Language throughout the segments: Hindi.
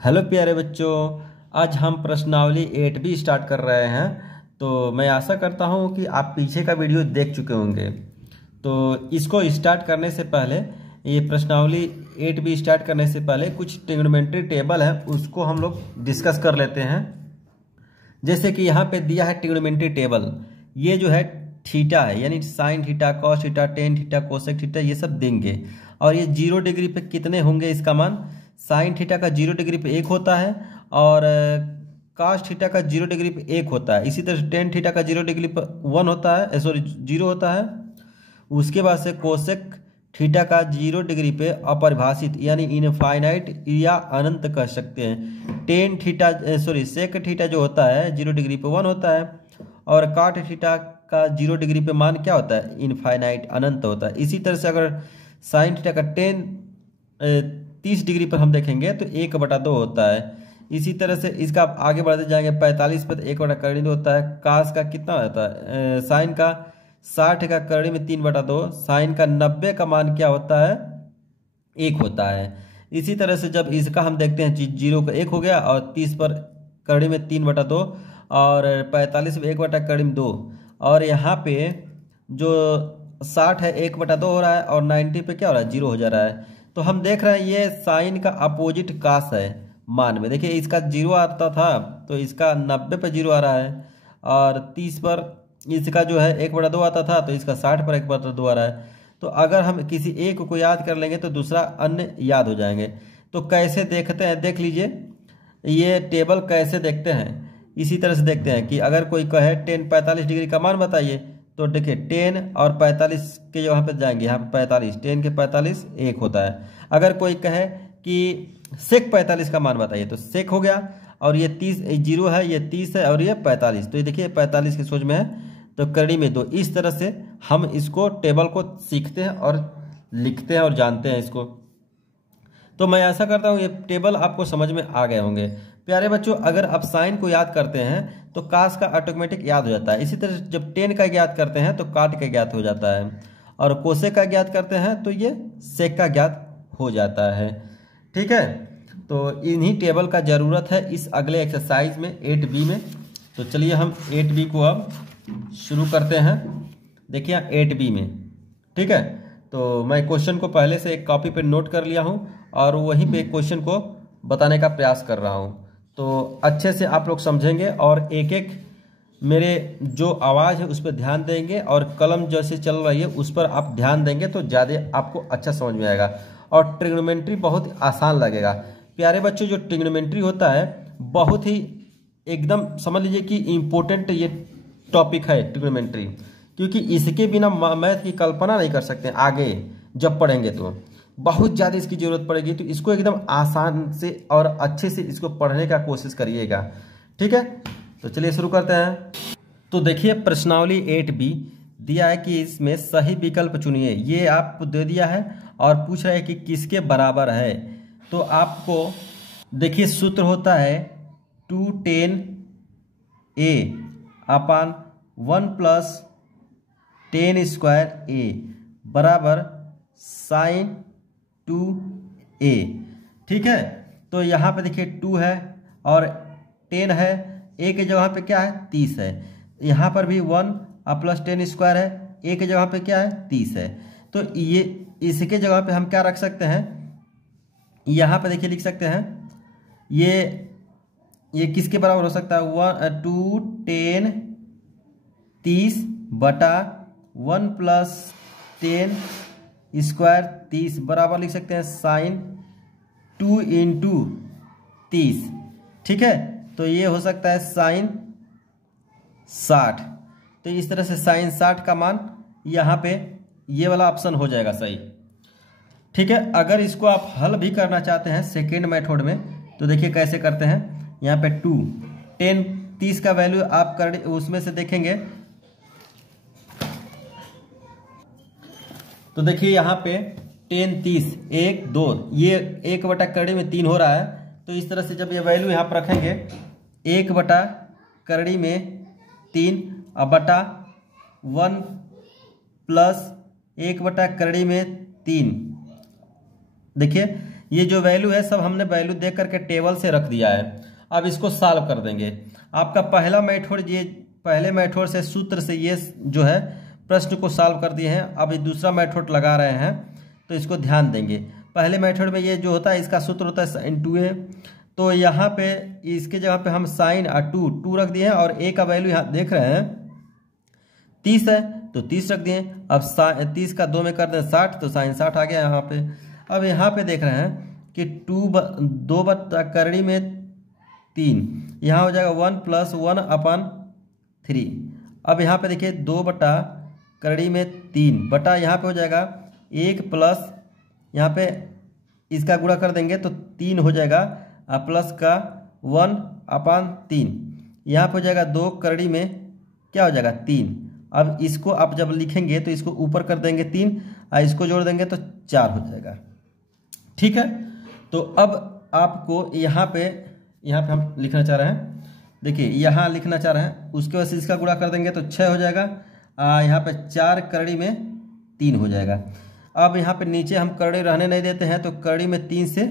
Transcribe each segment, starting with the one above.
हेलो प्यारे बच्चों, आज हम प्रश्नावली 8B स्टार्ट कर रहे हैं। तो मैं आशा करता हूं कि आप पीछे का वीडियो देख चुके होंगे। तो इसको स्टार्ट करने से पहले, ये प्रश्नावली 8B स्टार्ट करने से पहले कुछ ट्रिग्नोमेट्री टेबल है उसको हम लोग डिस्कस कर लेते हैं। जैसे कि यहाँ पे दिया है ट्रिग्नोमेट्री टेबल। ये जो है थीटा है, यानी sine theta, cos theta, tan theta, cosec theta, ये सब देंगे। और ये 0 डिग्री पे कितने होंगे इसका मान। साइन थीटा का 0 डिग्री पे 1 होता है और कॉस थीटा का 0 डिग्री पे 1 होता है। इसी तरह टेन थीटा का 0 डिग्री पे 1 होता है, सॉरी 0 होता है। उसके बाद से कोसेक थीटा का 0 डिग्री पे अपरिभाषित यानी इनफाइनाइट या अनंत कह सकते हैं। Ten theta sorry sec theta जो होता है 0 डिग्री पे 1 होता है। और काट थीटा का 0 डिग्री पे मान क्या होता है, इनफाइनाइट अनंत होता है। इसी तरह से अगर साइन थीटा का 30 डिग्री पर हम देखेंगे तो 1/2 होता है। इसी तरह से इसका आगे बढ़ते जाएंगे 45 पर 1/2 होता है। कास का कितना होता है, साइन का 60 का करड़ी में 3/2। साइन का 90 का मान क्या होता है, 1 होता है। इसी तरह से जब इसका हम देखते हैं 0 का 1 हो गया और 30 पर करड़ी में 3/2 और 45 में 1/2 और यहाँ पे जो 60 है 1/2 हो रहा है और 90 पे क्या हो रहा है, 0 हो जा रहा है। तो हम देख रहे हैं ये साइन का अपोजिट कास है मान में। देखिए इसका 0 आता था तो इसका 90 पे 0 आ रहा है और 30 पर इसका जो है 1/2 आता था तो इसका 60 पर 1/2 आ रहा है। तो अगर हम किसी एक को याद कर लेंगे तो दूसरा अन्य याद हो जाएंगे। तो कैसे देखते हैं, देख लीजिए ये टेबल कैसे देखते हैं। इसी तरह से देखते हैं कि अगर कोई कहे 10 45 डिग्री का मान बताइए, तो देखिए 10 और 45 के यहाँ पे जाएंगे, यहाँ पे 45, 10 के 45 1 होता है। अगर कोई कहे कि सेक 45 का मान बताइए तो सेक हो गया। और ये 30 0 है, ये 30 है और ये 45, तो ये देखिए 45 की सोच में है तो करड़ी में 2। इस तरह से हम इसको टेबल को सीखते हैं और लिखते हैं और जानते हैं इसको। तो मैं ऐसा करता हूँ ये टेबल आपको समझ में आ गए होंगे। प्यारे बच्चों, अगर आप साइन को याद करते हैं तो कास का ऑटोमेटिक याद हो जाता है। इसी तरह जब टेन का ज्ञात करते हैं तो काट का ज्ञात हो जाता है और कोसेक का ज्ञात करते हैं तो ये सेक का ज्ञात हो जाता है। ठीक है, तो इन्हीं टेबल का ज़रूरत है इस अगले एक्सरसाइज में 8B में। तो चलिए हम 8B को अब शुरू करते हैं। देखिए 8B में, ठीक है, तो मैं क्वेश्चन को पहले से एक कॉपी पे नोट कर लिया हूँ और वहीं पे क्वेश्चन को बताने का प्रयास कर रहा हूँ। तो अच्छे से आप लोग समझेंगे और एक एक मेरे जो आवाज़ है उस पर ध्यान देंगे और कलम जैसे चल रही है उस पर आप ध्यान देंगे तो ज़्यादा आपको अच्छा समझ में आएगा और ट्रिग्नोमेट्री बहुत आसान लगेगा। प्यारे बच्चों, जो ट्रिग्नोमेट्री होता है बहुत ही एकदम समझ लीजिए कि इम्पोर्टेंट ये टॉपिक है ट्रिग्नोमेट्री, क्योंकि इसके बिना मैथ की कल्पना नहीं कर सकते। आगे जब पढ़ेंगे तो बहुत ज़्यादा इसकी ज़रूरत पड़ेगी, तो इसको एकदम आसान से और अच्छे से इसको पढ़ने का कोशिश करिएगा। ठीक है, तो चलिए शुरू करते हैं। तो देखिए प्रश्नावली 8B दिया है कि इसमें सही विकल्प चुनिए। ये आपको दे दिया है और पूछ रहा है कि किसके बराबर है। तो आपको देखिए सूत्र होता है 210A अपान 1 + 10² बराबर साइन 2A। ठीक है, तो यहाँ पे देखिए 2 है और 10 है, A के जगह पे क्या है 30 है। यहाँ पर भी 1 + 10² है, A के जगह पे क्या है 30 है। तो ये इसके जगह पे हम क्या रख सकते हैं, यहाँ पे देखिए लिख सकते हैं ये किसके बराबर हो सकता है, 210 30/1 + 10² 30 बराबर लिख सकते हैं साइन 2 × 30। ठीक है, तो ये हो सकता है साइन 60। तो इस तरह से साइन 60 का मान यहाँ पे ये वाला ऑप्शन हो जाएगा सही। ठीक है, अगर इसको आप हल भी करना चाहते हैं सेकेंड मेथड में तो देखिए कैसे करते हैं। यहाँ पे 2 10 30 का वैल्यू आप कर उसमें से देखेंगे तो देखिए यहाँ पे 10 30 1 2 ये 1/3 में 3 हो रहा है। तो इस तरह से जब ये वैल्यू यहाँ पर रखेंगे 1/3 में 3 बटा 1 + 1/3 में 3, देखिए ये जो वैल्यू है सब हमने वैल्यू देख करके टेबल से रख दिया है। अब इसको सॉल्व कर देंगे। आपका पहला मेथड, ये पहले मेथड से सूत्र से ये जो है प्रश्न को सॉल्व कर दिए हैं। अब ये दूसरा मेथड लगा रहे हैं तो इसको ध्यान देंगे। पहले मेथड में ये जो होता है इसका सूत्र होता है sin 2a। तो यहाँ पे इसके जगह पे हम साइन टू रख दिए हैं और a का वैल्यू यहाँ देख रहे हैं 30 है तो 30 रख दिए। अब 30 का 2 में कर दें 60 तो साइन 60 आ गया यहाँ पे। अब यहाँ पे देख रहे हैं कि 2 बटा करड़ी में 3, यहाँ हो जाएगा 1 + 1/3। अब यहाँ पे देखिए 2 बटा करड़ी में 3 बटा यहाँ पे हो जाएगा 1 प्लस यहाँ पे इसका गुणा कर देंगे तो 3 हो जाएगा प्लस का 1/3। यहाँ पे हो जाएगा 2 करड़ी में क्या हो जाएगा 3। अब इसको आप जब लिखेंगे तो इसको ऊपर कर देंगे 3 और इसको जोड़ देंगे तो 4 हो जाएगा। ठीक है, तो अब आपको यहाँ पे हम लिखना चाह रहे हैं, देखिए यहाँ लिखना चाह रहे हैं, उसके वजह से इसका गुणा कर देंगे तो 6 हो जाएगा। यहाँ पे 4 करड़ी में 3 हो जाएगा। अब यहाँ पे नीचे हम करड़ी रहने नहीं देते हैं तो करड़ी में 3 से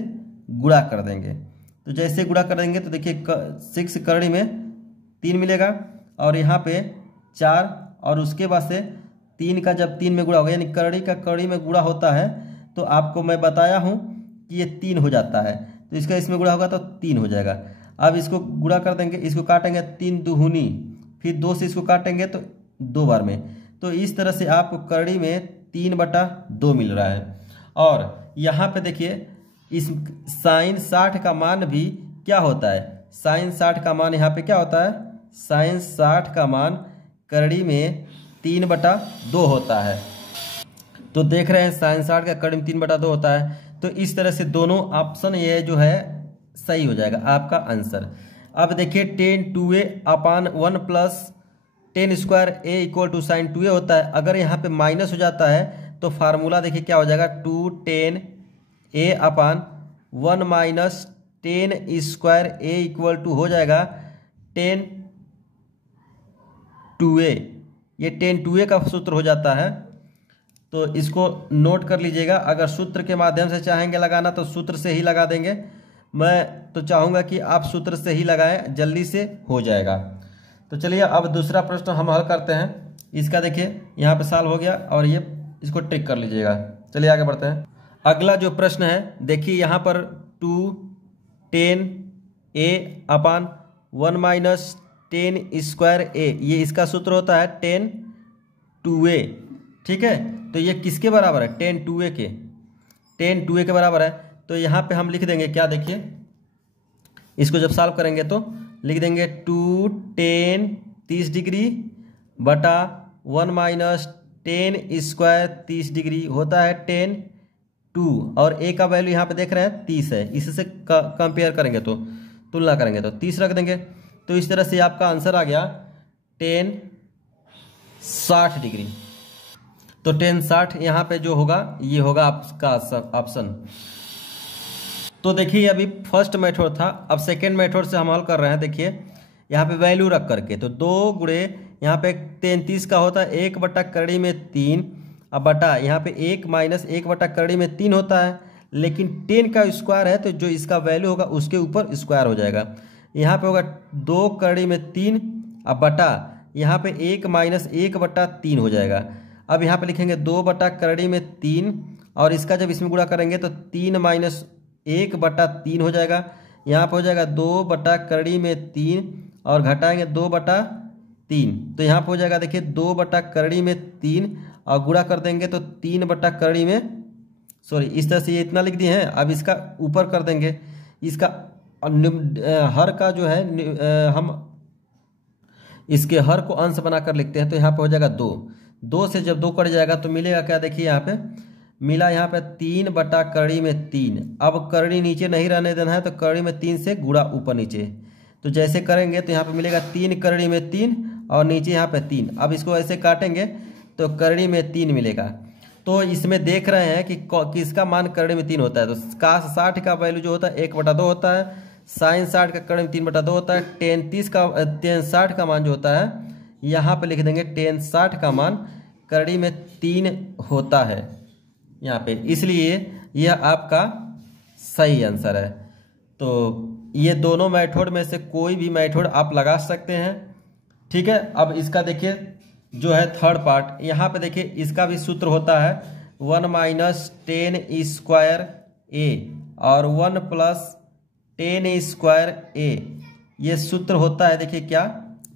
गुणा कर देंगे। तो जैसे गुणा कर देंगे तो देखिए 6 करड़ी में 3 मिलेगा और यहाँ पे 4 और उसके बाद से 3 का जब 3 में गुणा होगा, यानी करड़ी का करड़ी में गुणा होता है तो आपको मैं बताया हूँ कि ये 3 हो जाता है, तो इसका इसमें गुणा होगा तो 3 हो जाएगा। अब इसको गुणा कर देंगे, इसको काटेंगे 3 दूनी, फिर 2 से इसको काटेंगे तो 2 बार में। तो इस तरह से आपको करड़ी में 3/2 मिल रहा है। और यहाँ पे देखिए इस साइन 60 का मान भी क्या होता है, साइन 60 का मान यहाँ पे क्या होता है, साइन 60 का मान करड़ी में 3/2 होता है। तो देख रहे हैं साइन 60 का करड़ी में 3/2 होता है। तो इस तरह से दोनों ऑप्शन ये जो है सही हो जाएगा आपका आंसर। अब देखिए tan 2a/1 + tan² a = sin 2a होता है। अगर यहाँ पे माइनस हो जाता है तो फार्मूला देखिए क्या हो जाएगा, 2 tan a/1 - tan² a = हो जाएगा tan 2a। ये tan 2a का सूत्र हो जाता है। तो इसको नोट कर लीजिएगा। अगर सूत्र के माध्यम से चाहेंगे लगाना तो सूत्र से ही लगा देंगे। मैं तो चाहूँगा कि आप सूत्र से ही लगाएं, जल्दी से हो जाएगा। तो चलिए अब दूसरा प्रश्न हम हल करते हैं। इसका देखिए यहाँ पे सॉल्व हो गया और ये इसको टिक कर लीजिएगा। चलिए आगे बढ़ते हैं। अगला जो प्रश्न है देखिए यहाँ पर 2 tan a/1 - tan² a, ये इसका सूत्र होता है tan 2a। ठीक है, तो ये किसके बराबर है, tan 2a के, tan 2a के बराबर है। तो यहाँ पे हम लिख देंगे क्या, देखिए इसको जब सॉल्व करेंगे तो लिख देंगे 2 tan 30 डिग्री बटा 1 - tan² 30 डिग्री होता है tan 2। और a का वैल्यू यहाँ पे देख रहे हैं 30 है, इससे कंपेयर करेंगे तो तुलना करेंगे तो 30 रख देंगे। तो इस तरह से आपका आंसर आ गया tan 60 डिग्री। तो tan 60 यहाँ पे जो होगा ये होगा आपका ऑप्शन। तो देखिए अभी फर्स्ट मेथड था, अब सेकेंड मेथड से हम हल कर रहे हैं। देखिए यहाँ पे वैल्यू रख करके तो 2 गुणे यहाँ पे 33 का होता है 1 बटा करड़ी में 3, अब बटा यहाँ पे 1 - 1 बटा करड़ी में 3 होता है, लेकिन 10 का स्क्वायर है तो जो इसका वैल्यू होगा उसके ऊपर स्क्वायर हो जाएगा। यहाँ पे होगा 2 करड़ी में 3, अब बटा यहाँ पे 1 - 1 बटा 3 हो जाएगा। अब यहाँ पे लिखेंगे 2 बटा करड़ी में 3 और इसका जब इसमें गुणा करेंगे तो 3 - 1 बटा 3 हो जाएगा। यहाँ पे हो जाएगा 2 बटा करड़ी में 3 और घटाएंगे 2 बटा 3, तो यहाँ पे हो जाएगा देखिए 2 बटा करड़ी में 3 और गुणा कर देंगे तो 3 बटा करड़ी में, सॉरी इस तरह से ये इतना लिख दिए हैं। अब इसका ऊपर कर देंगे, इसका हर का जो है हम इसके हर को अंश बनाकर लिखते हैं। तो यहाँ पे हो जाएगा 2 से जब 2 कट जाएगा तो मिलेगा क्या, देखिए यहाँ पे मिला यहाँ पे 3 बटा करड़ी में 3। अब करड़ी नीचे नहीं रहने देना है तो करड़ी में 3 से गुणा ऊपर नीचे, तो जैसे करेंगे तो यहाँ पे मिलेगा 3 करड़ी में 3 और नीचे यहाँ पे 3। अब इसको ऐसे काटेंगे तो करड़ी में 3 मिलेगा। तो इसमें देख रहे हैं कि किसका मान करड़ी में 3 होता है। तो cos 60 का वैल्यू जो होता है 1/2 होता है, sin 60 का करड़ी में 3/2 होता है, tan 60 का मान जो होता है यहाँ पे लिख देंगे tan 60 का मान करड़ी में 3 होता है यहाँ पे, इसलिए यह आपका सही आंसर है। तो ये दोनों मेथड में से कोई भी मेथड आप लगा सकते हैं। ठीक है, अब इसका देखिए जो है थर्ड पार्ट, यहाँ पे देखिए इसका भी सूत्र होता है 1 माइनस 10 स्क्वायर ए और 1 प्लस 10 स्क्वायर ए। ये सूत्र होता है, देखिए क्या,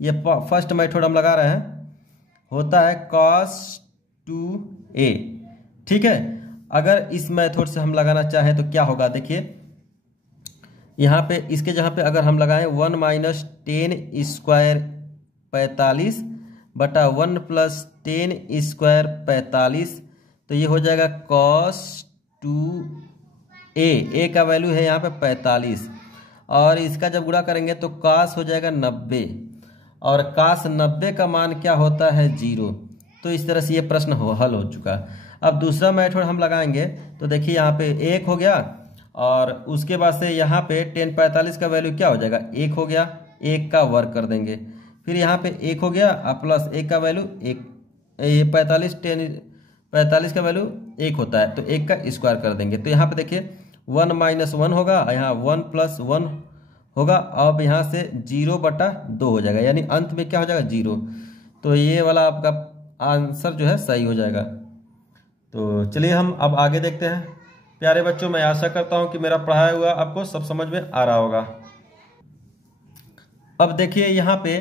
ये फर्स्ट मेथड हम लगा रहे हैं, होता है cos 2a। ठीक है, अगर इस मेथड से हम लगाना चाहें तो क्या होगा, देखिए यहाँ पे इसके जहाँ पे अगर हम लगाएं 1 माइनस 10 स्क्वायर 45 बटा 1 प्लस 10 स्क्वायर 45, तो ये हो जाएगा cos 2a। ए का वैल्यू है यहाँ पे 45 और इसका जब गुणा करेंगे तो cos हो जाएगा 90 और cos 90 का मान क्या होता है 0। तो इस तरह से ये प्रश्न हल हो चुका। अब दूसरा मेथड हम लगाएंगे तो देखिए यहाँ पे 1 हो गया और उसके बाद से यहाँ पे 10 45 का वैल्यू क्या हो जाएगा 1 हो गया, 1 का वर्ग कर देंगे, फिर यहाँ पे 1 हो गया और प्लस 1 का वैल्यू 1, ये 45 का वैल्यू 1 होता है तो 1 का स्क्वायर कर देंगे। तो यहाँ पे देखिए 1 माइनस 1 होगा, यहाँ 1 प्लस 1 होगा, अब यहाँ से 0 बटा 2 हो जाएगा, यानी अंत में क्या हो जाएगा 0। तो ये वाला आपका आंसर जो है सही हो जाएगा। तो चलिए हम अब आगे देखते हैं। प्यारे बच्चों, मैं आशा करता हूँ कि मेरा पढ़ाया हुआ आपको सब समझ में आ रहा होगा। अब देखिए यहाँ पे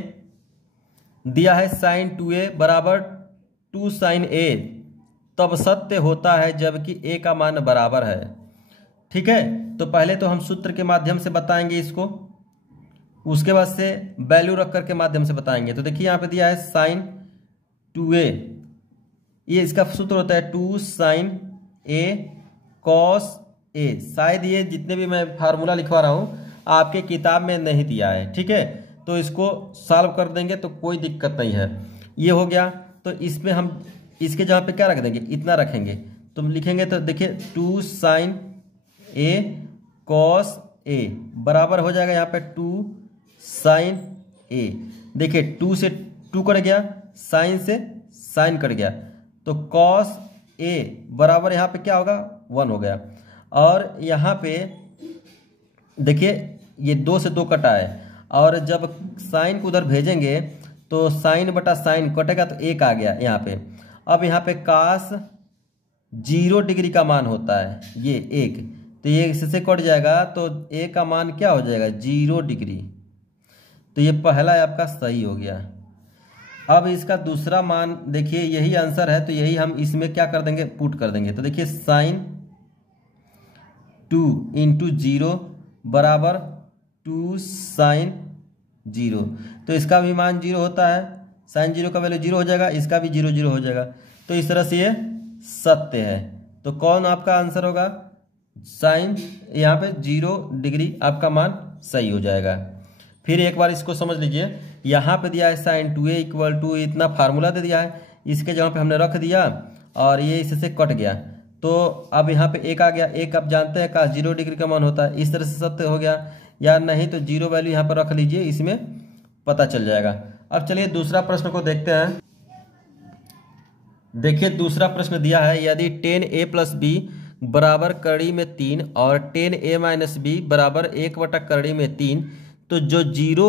दिया है sin 2a बराबर 2 sin a तब सत्य होता है जबकि a का मान बराबर है। ठीक है, तो पहले तो हम सूत्र के माध्यम से बताएंगे इसको, उसके बाद से वैल्यू रख कर के माध्यम से बताएंगे। तो देखिए यहाँ पे दिया है sin 2a, ये इसका सूत्र होता है 2 sin a cos a। शायद ये जितने भी मैं फार्मूला लिखवा रहा हूँ आपके किताब में नहीं दिया है। ठीक है, तो इसको सॉल्व कर देंगे तो कोई दिक्कत नहीं है। ये हो गया, तो इसमें हम इसके जहाँ पे क्या रख देंगे, इतना रखेंगे, तो लिखेंगे तो देखिए 2 sin a cos a बराबर हो जाएगा यहाँ पे 2 sin a। देखिए 2 से 2 कट गया, sin से sin कट गया, तो cos a बराबर यहाँ पे क्या होगा 1 हो गया। और यहाँ पे देखिए ये 2 से 2 कटा है और जब साइन को उधर भेजेंगे तो साइन बटा साइन कटेगा तो 1 आ गया यहाँ पे। अब यहाँ पे cos 0 डिग्री का मान होता है ये 1, तो ये इससे कट जाएगा तो a का मान क्या हो जाएगा 0 डिग्री। तो ये पहला आपका सही हो गया। अब इसका दूसरा मान देखिए यही आंसर है, तो यही हम इसमें क्या कर देंगे पुट कर देंगे। तो देखिए sin 2 इंटू 0 बराबर 2 sin 0, तो इसका भी मान 0 होता है, sin 0 का वैल्यू 0 हो जाएगा, इसका भी 0 0 हो जाएगा। तो इस तरह से ये सत्य है। तो कौन आपका आंसर होगा, sin यहाँ पे 0 डिग्री आपका मान सही हो जाएगा। फिर एक बार इसको समझ लीजिए, यहाँ पे दिया है sin 2a इक्वल टू इतना फार्मूला दे दिया है, इसके जगह पे हमने रख दिया और ये इससे कट गया, तो अब यहाँ पे 1 आ गया। 1 आप जानते हैं का 0 डिग्री का मान होता है, इस तरह से सत्य हो गया। या नहीं तो 0 वैल्यू यहाँ पर रख लीजिए, इसमें पता चल जाएगा। अब चलिए दूसरा प्रश्न को देखते हैं। देखिए दूसरा प्रश्न दिया है, यदि 10a प्लस बी बराबर करड़ी में 3 और 10a माइनस बी बराबर 1 बटा करड़ी में 3, तो जो 0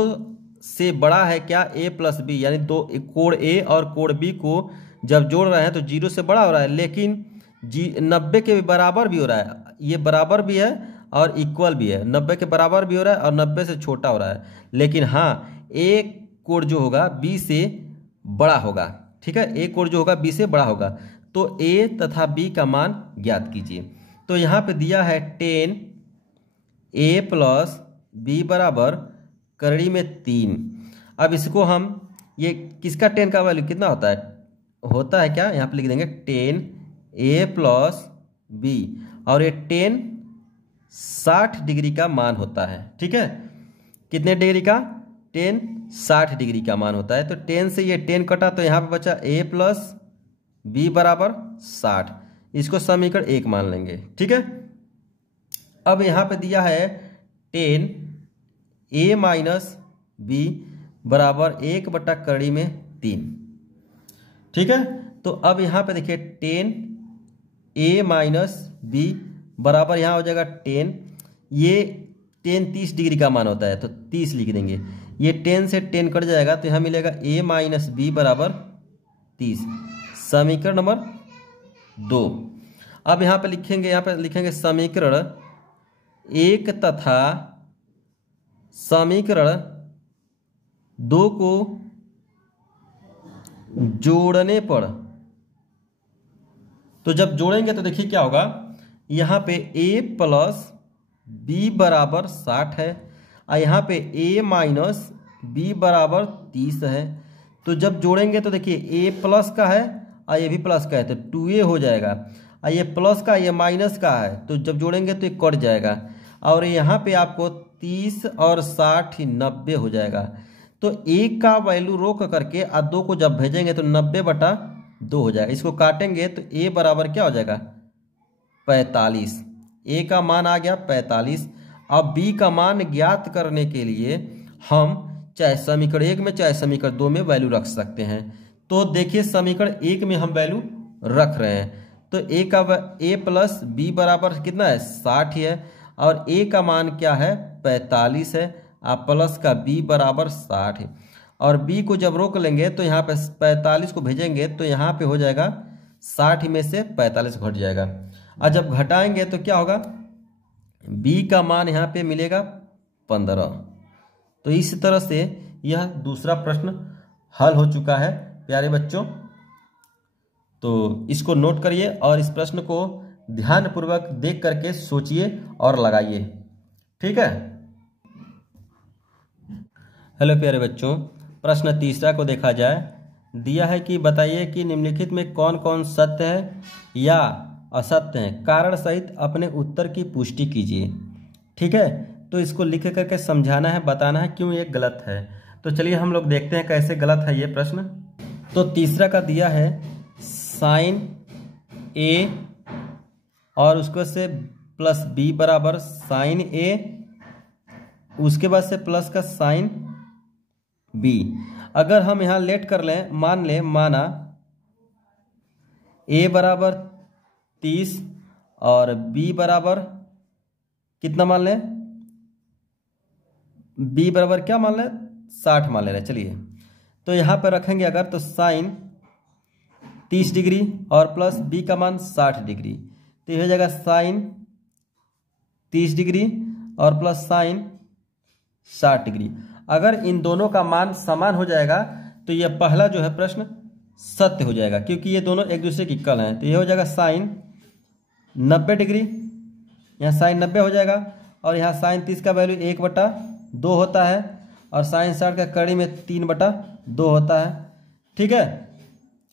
से बड़ा है क्या a प्लस बी, यानी दो कोण a और कोण b को जब जोड़ रहे हैं तो 0 से बड़ा हो रहा है, लेकिन 90 के बराबर भी हो रहा है। ये बराबर भी है और इक्वल भी है, 90 के बराबर भी हो रहा है और 90 से छोटा हो रहा है, लेकिन हाँ एक कोण जो होगा b से बड़ा होगा। ठीक है, एक कोण जो होगा b से बड़ा होगा। तो a तथा b का मान ज्ञात कीजिए। तो यहाँ पे दिया है 10a प्लस b बराबर करड़ी में 3। अब इसको हम ये किसका 10 का वैल्यू कितना होता है क्या, यहाँ पे लिख देंगे 10a प्लस b और ये 10 60 डिग्री का मान होता है। ठीक है, कितने डिग्री का, 10 60 डिग्री का मान होता है। तो 10 से ये 10 कटा तो यहाँ पे बचा a प्लस b बराबर 60, इसको समीकरण 1 मान लेंगे। ठीक है, अब यहाँ पे दिया है 10a माइनस b बराबर 1 बटा करड़ी में 3। ठीक है, तो अब यहाँ पे देखिए 10a माइनस b बराबर यहाँ हो जाएगा 10 ये टेन 30 डिग्री का मान होता है तो 30 लिख देंगे। ये 10 से 10 कट जाएगा तो यहाँ मिलेगा a माइनस बी बराबर 30। समीकरण नंबर 2। अब यहाँ पे लिखेंगे समीकरण 1 तथा समीकरण 2 को जोड़ने पर, तो जब जोड़ेंगे तो देखिए क्या होगा, यहाँ पे a प्लस बी बराबर 60 है और यहाँ पे a माइनस बी बराबर 30 है। तो जब जोड़ेंगे तो देखिए a प्लस का है और ये भी प्लस का है तो 2a हो जाएगा, और ये प्लस का ये माइनस का है तो जब जोड़ेंगे तो ये कट जाएगा, और यहाँ पे आपको 30 और 60 90 हो जाएगा। तो एक का वैल्यू रोक करके और 2 को जब भेजेंगे तो 90/2 हो जाएगा। इसको काटेंगे तो a बराबर क्या हो जाएगा 45। a का मान आ गया 45। अब b का मान ज्ञात करने के लिए हम चाहे समीकरण 1 में चाहे समीकरण 2 में वैल्यू रख सकते हैं। तो देखिए समीकरण 1 में हम वैल्यू रख रहे हैं तो a प्लस बी बराबर कितना है 60 है, और a का मान क्या है 45 है, आप प्लस का b बराबर 60 है। और b को जब रोक लेंगे तो यहाँ पे 45 को भेजेंगे तो यहाँ पे हो जाएगा 60 में से 45 घट जाएगा, और जब घटाएंगे तो क्या होगा b का मान यहाँ पे मिलेगा 15। तो इस तरह से यह दूसरा प्रश्न हल हो चुका है प्यारे बच्चों। तो इसको नोट करिए और इस प्रश्न को ध्यानपूर्वक देख करके सोचिए और लगाइए, ठीक है। हेलो प्यारे बच्चों, प्रश्न तीसरा को देखा जाए। दिया है कि बताइए कि निम्नलिखित में कौन कौन सत्य है या असत्य है, कारण सहित अपने उत्तर की पुष्टि कीजिए, ठीक है। तो इसको लिख करके समझाना है, बताना है क्यों ये गलत है। तो चलिए हम लोग देखते हैं कैसे गलत है ये प्रश्न। तो तीसरा का दिया है साइन a और उसको से प्लस b बराबर साइन a, उसके बाद से प्लस का साइन b। अगर हम यहाँ लेट कर लें, माना a बराबर 30 और b बराबर कितना मान लें, b बराबर क्या मान लें 60 मान ले रहे हैं। चलिए तो यहाँ पर रखेंगे अगर तो साइन 30 डिग्री और प्लस b का मान 60 डिग्री, तो ये हो जाएगा साइन 30 डिग्री और प्लस साइन 60 डिग्री। अगर इन दोनों का मान समान हो जाएगा तो ये पहला जो है प्रश्न सत्य हो जाएगा, क्योंकि ये दोनों एक दूसरे की इक्वल हैं। तो ये हो जाएगा साइन 90 डिग्री, यहाँ साइन 90 हो जाएगा, और यहाँ साइन 30 का वैल्यू 1/2 होता है, और साइन 60 का कड़ी में 3/2 होता है, ठीक है।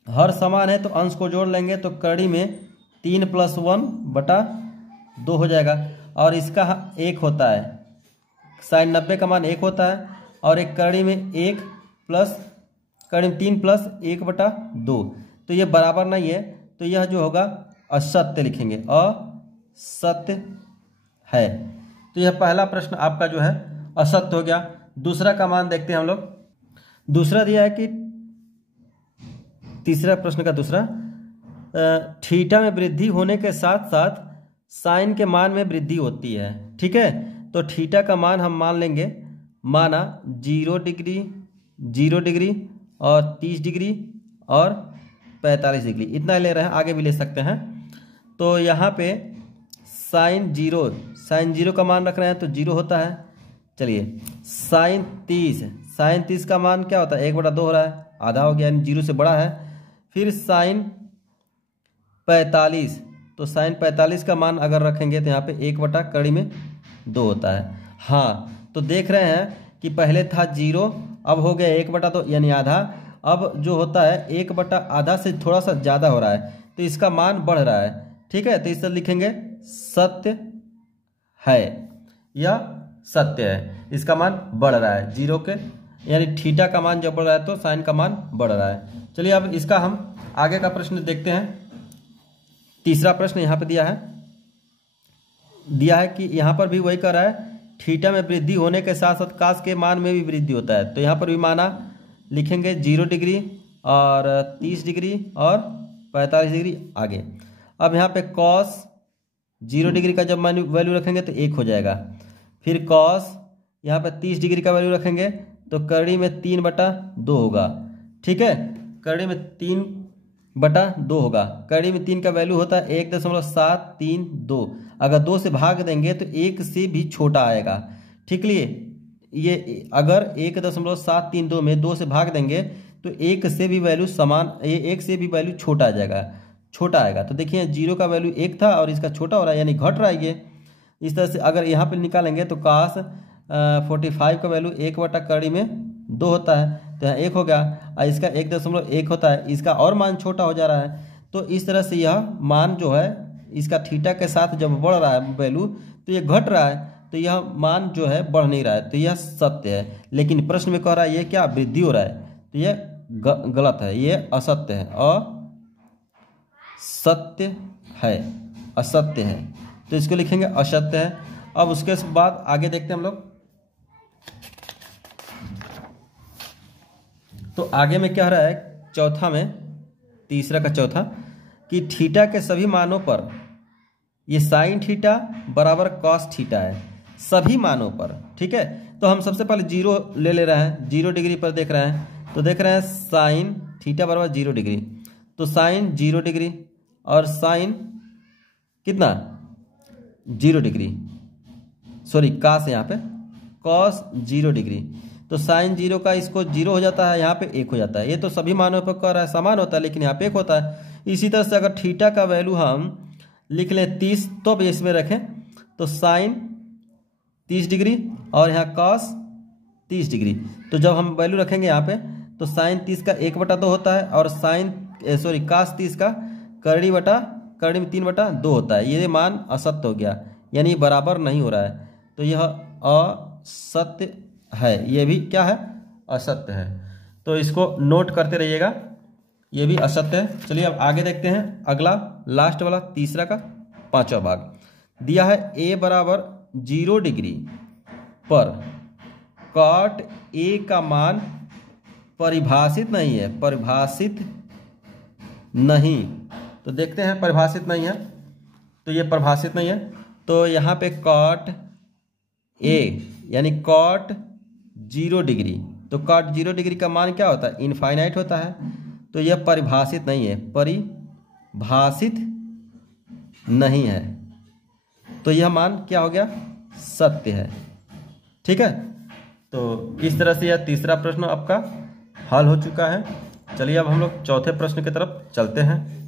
हर समान है तो अंश को जोड़ लेंगे तो कड़ी में 3 + 1/2 हो जाएगा, और इसका 1 होता है, साइन 90 का मान 1 होता है, और एक कड़ी में 1 प्लस कड़ी में 3 + 1/2, तो ये बराबर नहीं है, तो यह जो होगा असत्य लिखेंगे, असत्य है। तो यह पहला प्रश्न आपका जो है असत्य हो गया। दूसरा का मान देखते हैं हम लोग। दूसरा दिया है कि तीसरा प्रश्न का दूसरा, थीटा में वृद्धि होने के साथ साथ साइन के मान में वृद्धि होती है, ठीक है। तो थीटा का मान हम मान लेंगे, माना 0 डिग्री 0 डिग्री और 30 डिग्री और 45 डिग्री, इतना ले रहे हैं, आगे भी ले सकते हैं। तो यहाँ पे साइन 0 का मान रख रहे हैं तो 0 होता है। चलिए साइन 30 का मान क्या होता है 1/2 हो रहा है, आधा हो गया, यानी 0 से बड़ा है। फिर साइन 45, तो साइन 45 का मान अगर रखेंगे तो यहाँ पे 1/2 होता है। हाँ, तो देख रहे हैं कि पहले था 0, अब हो गया 1/2 यानी आधा। अब जो होता है 1/2 से थोड़ा सा ज़्यादा हो रहा है, तो इसका मान बढ़ रहा है, ठीक है। तो इसे लिखेंगे सत्य है या सत्य है, इसका मान बढ़ रहा है 0 के, यानी थीटा का मान जब बढ़ रहा है तो साइन का मान बढ़ रहा है। चलिए अब इसका हम आगे का प्रश्न देखते हैं। तीसरा प्रश्न यहाँ पे दिया है कि यहाँ पर भी वही कर रहा है, थीटा में वृद्धि होने के साथ साथ कास के मान में भी वृद्धि होता है। तो यहाँ पर भी माना लिखेंगे 0 डिग्री और 30 डिग्री और 45 डिग्री आगे। अब यहाँ पे कॉस 0 डिग्री का जब वैल्यू रखेंगे तो 1 हो जाएगा, फिर कॉस, यहाँ पे 30 डिग्री का वैल्यू रखेंगे तो करड़ी में 3/2 होगा। ठीक है, करड़ी में 3/2 होगा। करड़ी में 3 का वैल्यू होता है 1.732। अगर 2 से भाग देंगे तो 1 से भी छोटा आएगा। ठीक लिए, ये अगर 1.732 में 2 से भाग देंगे तो 1 से भी वैल्यू समान, 1 से भी वैल्यू छोटा आ जाएगा, छोटा आएगा। तो देखिए 0 का वैल्यू 1 था और इसका छोटा हो रहा है, यानी घट रहा है ये। इस तरह से अगर यहाँ पे निकालेंगे तो काश 45 का वैल्यू 1/करड़ी में 2 होता है, तो यहाँ 1 हो गया और इसका 1.1 होता है, इसका और मान छोटा हो जा रहा है। तो इस तरह से यह मान जो है इसका थीटा के साथ जब बढ़ रहा है वैल्यू तो ये घट रहा है, तो यह मान जो है बढ़ नहीं रहा है, तो यह सत्य है। लेकिन प्रश्न में कह रहा है ये क्या वृद्धि हो रहा है, तो यह गलत है, ये असत्य है, असत्य है, असत्य है। तो इसको लिखेंगे असत्य है। अब उसके बाद आगे देखते हैं हम लोग। तो आगे में क्या रहा है, चौथा में, तीसरा का चौथा, कि थीटा के सभी मानों पर ये साइन थीटा बराबर कॉस थीटा है, सभी मानों पर। ठीक है, तो हम सबसे पहले 0 ले रहे हैं, 0 डिग्री पर देख रहे हैं, तो देख रहे हैं साइन थीटा बराबर 0 डिग्री, तो साइन 0 डिग्री और साइन कितना 0 डिग्री, सॉरी कॉस, यहाँ पे कॉस 0 डिग्री, तो साइन 0 का इसको 0 हो जाता है, यहाँ पे 1 हो जाता है। ये तो सभी मानों पर कह रहा है समान होता है, लेकिन यहाँ पे 1 होता है। इसी तरह से अगर थीटा का वैल्यू हम लिख लें 30, तो भी इसमें रखें तो साइन 30 डिग्री और यहाँ कॉस 30 डिग्री, तो जब हम वैल्यू रखेंगे यहाँ पे तो साइन 30 का 1/2 होता है और कॉस 30 का करड़ी में 3/2 होता है। ये मान असत्य हो गया, यानी बराबर नहीं हो रहा है, तो यह असत्य है, ये भी क्या है, असत्य है। तो इसको नोट करते रहिएगा, ये भी असत्य है। चलिए अब आगे देखते हैं अगला, लास्ट वाला, तीसरा का 5वां भाग दिया है। a बराबर 0 डिग्री पर कॉट a का मान परिभाषित नहीं है, परिभाषित नहीं, तो देखते हैं परिभाषित नहीं है, तो ये परिभाषित नहीं है। तो यहाँ पे कॉट a यानी कॉट 0 डिग्री, तो कॉट 0 डिग्री का मान क्या होता है, इनफाइनाइट होता है, तो यह परिभाषित नहीं है, परिभाषित नहीं है, तो यह मान क्या हो गया, सत्य है। ठीक है, तो इस तरह से यह तीसरा प्रश्न आपका हल हो चुका है। चलिए अब हम लोग चौथे प्रश्न की तरफ चलते हैं।